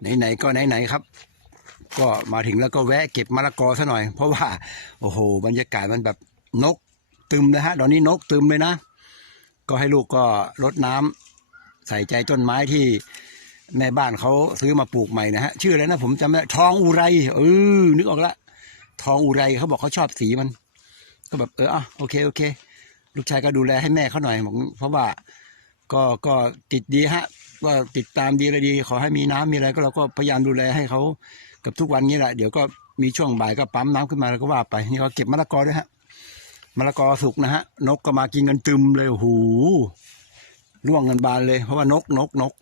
ไหนๆก็ไหนๆครับ ก็มาถึงแล้วก็แวะเก็บมะละกอซะหน่อย เพราะว่า โอ้โห บรรยากาศมันแบบนกตึมนะฮะตอนนี้นกตึมเลยนะ ก็ให้ลูกก็รดน้ำใส่ใจต้นไม้ที่แม่บ้านเขาซื้อมาปลูกใหม่นะฮะชื่ออะไรนะผมจำไม่ได้ทองอุไรเออนึกออกละทองอุไรเขาบอกเขาชอบสีมัน ก็แบบเอออะโอเคโอเค ลูกชายก็ดูแลให้แม่เขาหน่อยผมเพราะว่าก็ก็ติดดีฮะ ว่าติดตามดีอะไรดี ขอให้มีน้ำมีอะไรก็เราก็พยายามดูแลให้เขากับทุกวันนี้แหละเดี๋ยวก็มีช่วงบ่ายก็ปั๊มน้ำขึ้นมาแล้วก็ว่าไปนี่ก็เก็บมะละกอด้วยฮะมะละกอสุกนะฮะ นกก็มากินกันตึมเลยโอ้โหร่วงกันบานเลย เพราะว่านกนกนก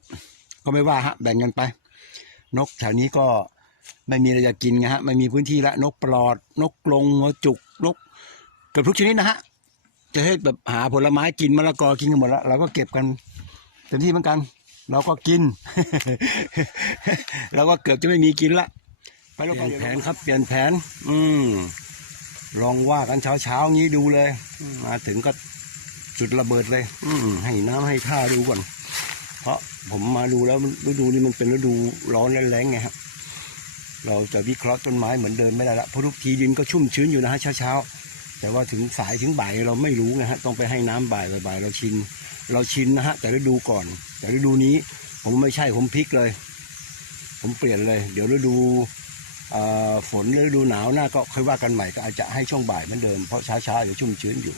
ก็ไม่ว่าฮะ แบ่งกันไป นกแถวนี้ก็ไม่มีอะไรจะกินไงฮะไม่มีพื้นที่ละนกปลอด นกกรงหัวจุกนกเกือบทุกชนิดนะฮะจะให้แบบหาผลไม้กินมะละกอกินกันหมดแล้วเราก็เก็บกันเต็มที่เหมือนกัน เราก็กิน เราก็เกือบจะไม่มีกินละไปแล้วเปลี่ยนแผนครับ เปลี่ยนแผน อืมลองว่ากันเช้าเช้าๆงี้ดูเลยอืมมาถึงก็จุดระเบิดเลย อืมให้น้ำให้ท่าดูก่อน เพราะผมมาดูแล้วฤดูนี้มันเป็นฤดูร้อนและแล้งไงครับเราจะวิเคราะห์ต้นไม้เหมือนเดิมไม่ได้ละเพราะทุกทีดินก็ชุ่มชื้นอยู่นะฮะเช้าเช้าๆแต่ว่าถึงสายถึงบ่ายเราไม่รู้นะฮะต้องไปให้น้ำบ่ายบ่ายๆเราชิน เราชินนะฮะ แต่ฤดูก่อน แต่ฤดูนี้ผมไม่ใช่ผมพลิกเลย ผมเปลี่ยนเลย เดี๋ยวฤดูฝนฤดูหนาวหน้าก็ค่อยว่ากันใหม่ก็อาจจะให้ช่วงบ่ายเหมือนเดิมเพราะช้าเช้าๆเดี๋ยวชุ่มชื้นอยู่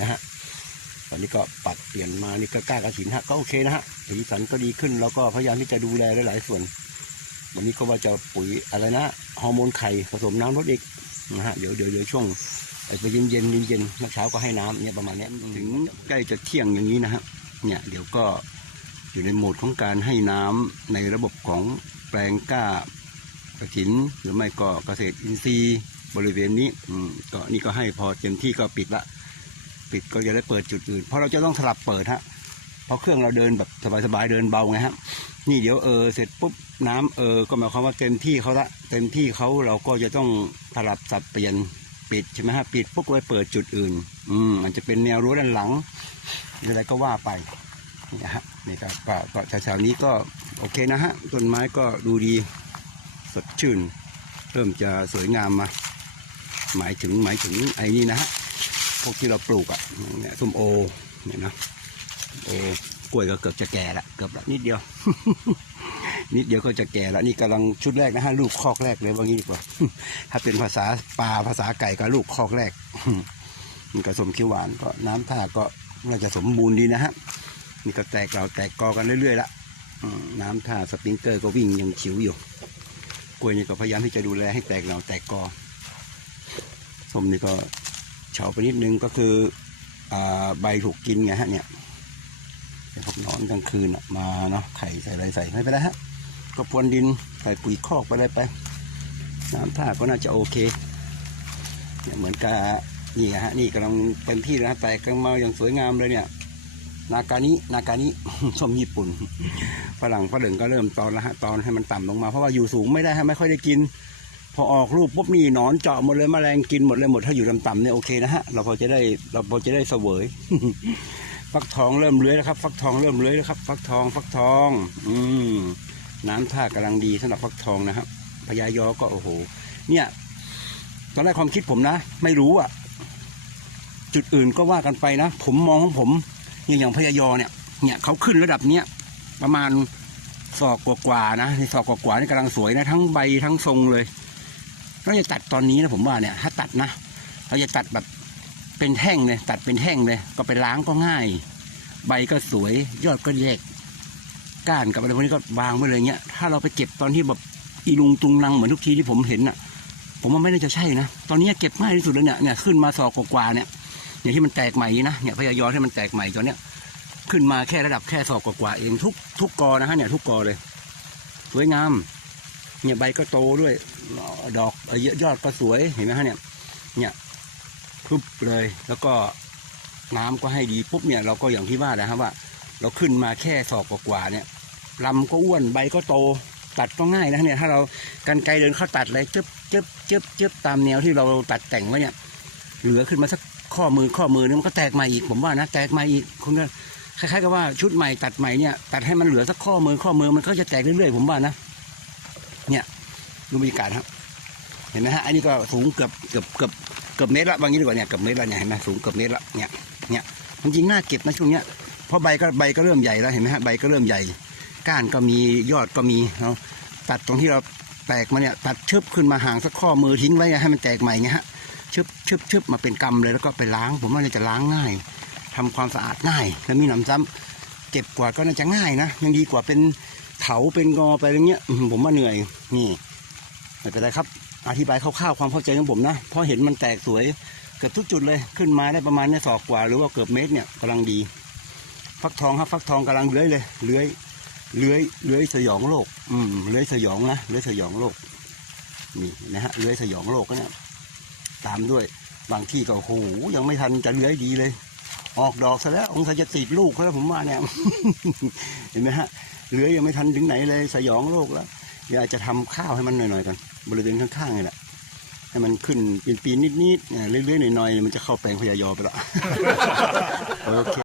นะฮะตอนนี้ก็ปัดเปลี่ยนมานี่ก็กล้ากระถินฮะก็โอเคนะฮะสีสันก็ดีขึ้นแล้วก็พยายามที่จะดูแลหลายๆส่วน วันนี้ก็ว่าจะปุ๋ยอะไรนะฮอร์โมนไข่ผสมน้ำลดอีกนะฮะเดี๋ยวเดี๋ยวเดี๋ยวช่วง ไอ้ไปเย็นเย็นเย็นเย็นๆเมื่อเช้าก็ให้น้ำเนี่ยประมาณเนี้ยถึงใกล้จะเที่ยงอย่างนี้นะฮะเนี่ยเดี๋ยวก็อยู่ในโหมดของการให้น้ำในระบบของแปลงกล้ากระถิน หรือไม่ก็เกษตรอินทรีย์บริเวณนี้อืมก็นี่ก็ให้พอเต็มที่ก็ปิดละ ปิดก็จะได้เปิดจุดอื่น เพราะเราจะต้องสลับเปิดฮะเพราะเครื่องเราเดินแบบสบายๆเดินเบาไงฮะนี่เดี๋ยวเออเสร็จปุ๊บน้ำเออก็หมายความว่าเต็มที่เขาละเต็มที่เขาเราก็จะต้องสลับสับเปลี่ยน ปิดใช่ไหมฮะปิดปุ๊บไว้เปิดจุดอื่น อืมมันจะเป็นแนวรั้วด้านหลังอะไรก็ว่าไปนี่ฮะนี่ก็ก็ก็แถวๆนี้ก็โอเคนะฮะต้นไม้ก็ดูดีสดชื่น เริ่มจะสวยงามมา หมายถึงหมายถึงไอ้นี่นะฮะพวกที่เราปลูกอะเนี่ยส้มโอเนี่ยนะโอกล้วยก็เกือบจะแก่ละเกือบละนิดเดียว นิดเดียวก็จะแก่แล้วนี่กำลังชุดแรกนะฮะลูกคอกแรกเลยว่างี้ดีกว่าถ้าเป็นภาษาปลาภาษาไก่ก็ลูกคอกแรกมันก็สมเขียวหวานก็น้ำท่าก็น่าจะสมบูรณ์ดีนะฮะนี่ก็แตกเราแตกกอกันเรื่อยๆละน้ำท่าสปริงเกอร์ก็วิ่งยังฉิวอยู่กล้วยนี่ก็พยายามที่จะดูแลให้แตกเราแตกกอส้มนี่ก็เฉาไปนิดนึงก็คืออ่าใบถูกกินไงฮะเนี่ยเดี๋ยวพวกนอนกลางคืนมาเนาะไข่ใส่อะไรใส่ไม่เป็นไรฮะ ก็พรวนดินใส่ปุ๋ยคอกไปอะไรไป น้ำท่าก็น่าจะโอเคเนี่ยเหมือนกับนี่ฮะนี่กำลังเต็มที่แล้วนะแต่กำลังมาอย่างสวยงามเลยเนี่ย นากานินากานิส้มญี่ปุ่นฝรั่งฝรั่งก็เริ่มตอนล้วฮะตอนให้มันต่ำลงมาเพราะว่าอยู่สูงไม่ได้ฮะไม่ค่อยได้กิน พอออกลูกปุ๊บนี่หนอนเจาะหมดเลยแมลงกินหมดเลยหมดถ้าอยู่ต่ำๆเนี่ยโอเคนะฮะเราพอจะได้เราพอจะได้เสวยฟักทองเริ่มเลื้อยแล้วครับ ฟักทองเริ่มเลื้อยแล้วครับ ฟักทองฟักทอง อืม น้ำท่ากำลังดีสำหรับฟักทองนะครับพญายอก็โอ้โห เนี่ยตอนแรกความคิดผมนะ ไม่รู้อะจุดอื่นก็ว่ากันไปนะ ผมมองของผมอย่างอย่างพญายอเนี่ย เนี่ยเขาขึ้นระดับเนี้ยประมาณศอกกว่าๆนะในศอกกว่าๆนี่กำลังสวยนะ ทั้งใบทั้งทรงเลยเราจะตัดตอนนี้นะผมว่าเนี่ย ถ้าตัดนะเราจะตัดแบบเป็นแท่งเลยตัดเป็นแท่งเลย ก็ไปล้างก็ง่าย ใบก็สวย ยอดก็แยก ก้านกับอะไรพวกนี้ก็วางไว้เลยเงี้ยถ้าเราไปเก็บตอนที่แบบอีลุงตุงนังเหมือนทุกทีที่ผมเห็นน่ะ ผมว่าไม่น่าจะใช่นะตอนนี้เก็บง่ายที่สุดแล้วเนี่ยเนี่ยขึ้นมาศอกกว่าเนี่ยอย่างที่มันแตกใหม่นะเนี่ยพยายอที่มันแตกใหม่ตอนเนี้ยขึ้นมาแค่ระดับแค่ศอกกว่าเองทุกทุกกอนะฮะเนี่ยทุกกอเลยสวยงามเนี่ยใบก็โตด้วยดอกเอ่อยอดก็สวยเห็นไหมฮะเนี่ย เนี่ยพึบเลยแล้วก็น้ำก็ให้ดีปุ๊บเนี่ยเราก็อย่างที่ว่าแหละครับว่า เราขึ้นมาแค่ศอกกว่าเนี่ย ลำก็อ้วนใบก็โต ตัดก็ง่ายนะเนี่ยถ้าเรากันไกลเดินเข้าตัดเลยจึ๊บจึ๊บจึ๊บจึ๊บตามแนวที่เราตัดแต่งไว้เนี่ย เหลือขึ้นมาสักข้อมือข้อมือนึงมันก็แตกใหม่อีกผมว่านะแตกใหม่อีกคุณก็คล้ายๆกับว่าชุดใหม่ตัดใหม่เนี่ยตัดให้มันเหลือสักข้อมือข้อมือมันก็จะแตกเรื่อยๆผมว่านะ เนี่ยดูบรรยากาศครับ เห็นไหมฮะอันนี้ก็สูงเกือบเกือบเกือบเกือบเมตรละบางนี้ดีกว่าเนี่ยเกือบเมตรละเนี่ยเห็นไหมสูงเกือบเมตรละเนี่ยเนี่ยจริงน่าเก็บนะช่วงเนี้ยเพราะใบก็ใบก็เริ่มใหญ่แล้วเห็นไหมฮะใบก็เริ่มใหญ่ ก้านก็มียอดก็มีเราตัดตรงที่เราแตกมาเนี่ยตัดชึบขึ้นมาห่างสักข้อมือทิ้งไว้ให้มันแตกใหม่เงี้ยฮะชึบชึบชึบมาเป็นกำเลยแล้วก็ไปล้าง ผมว่าน่าจะล้างง่ายทำความสะอาดง่าย แล้วมีหนำซ้ำเก็บกวาดก็น่าจะง่ายนะยังดีกว่าเป็นเถาเป็นงอไปอะไรเงี้ยผมว่าเหนื่อยนี่ไม่เป็นไรครับ อธิบายคร่าวๆความเข้าใจของผมนะเพราะเห็นมันแตกสวยเกือบทุกจุดเลยขึ้นมาได้ประมาณเนี่ยศอกกว่า หรือว่าเกือบเมตรเนี่ยกำลังดี ฟักทองครับฟักทองกำลังเลื้อยเลยเลื้อย เลื้อยเลื้อยสยองโลก อืมเลื้อยสยองนะเลื้อยสยองโลกนี่นะฮะเลื้อยสยองโลกก็เนี่ยตามด้วยบางที่ก็โหยังไม่ทันจะเลื้อยดีเลย ออกดอกซะแล้วองศาจะติดลูกแล้วผมว่าเนี่ยเห็นไหมฮะเลื้อยยังไม่ทันถึงไหนเลยสยองโลกแล้วอยากจะทำข้าวให้มันหน่อยๆกันบริเวณข้างๆนี่แหละให้มันขึ้นปีนๆนิดๆเนี่ยเรื่อยๆหน่อยๆมันจะเข้าแปลงพยายอไปละโอเค